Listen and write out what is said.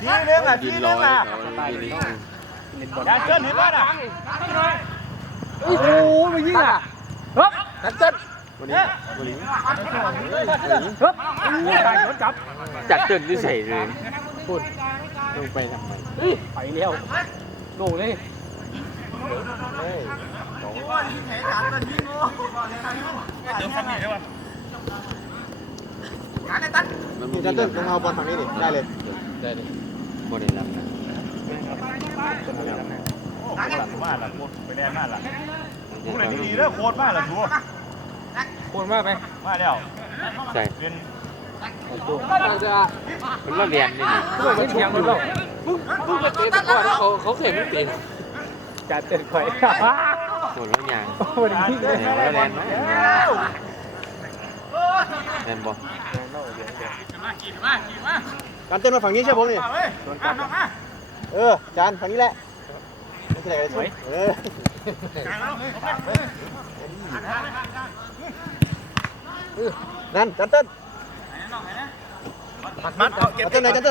พี่เลี้ยงอ่ะพี่เล่นอ่ะแดนเจนเห็นอ่ะโอ้โหไปยิงอ่ะรับแดนเจนรับตายโดนจับจัดเตินที่ใส่เลยพูดลงไปทำไมไปเร็วลงเลยเดี๋ยวฉันนีได้ป่ะนตันมีตันตึ้งตองเอาบอลฝังนี้นีได้เลย ได้เลยบอลเองนะโคตรมากเลยไปแดนมากเลยดูแลดีๆด้วโคตรมากเลยทัวโคตรมากไหมมากแล้วใส่เป็นมันเรยนนีเขามไปเตะ้ลยนไป็นัดเต็มไปโแลยังโลยัโหดแล้วยังแลยังโหดัดแล้วยังลยััดแล้วยังลยััดแล้วยังลยััดแล้วยังลยััดแล้วยังลยััดแล้วยังลยััดแล้วยังลยััดแล้วยังลยััดแล้วยังลยััดแล้วยังลยััดแล้วยังลยััดแล้วยังลยััดเต้นบอการเต้นมาฝั่งนี้ใช่ไหมผมนี่เออ จานฝั่งนี้แหละไม่ใช่อะไรใช่นั่นการเต้นมัดมัดเต้นไหนการเต้น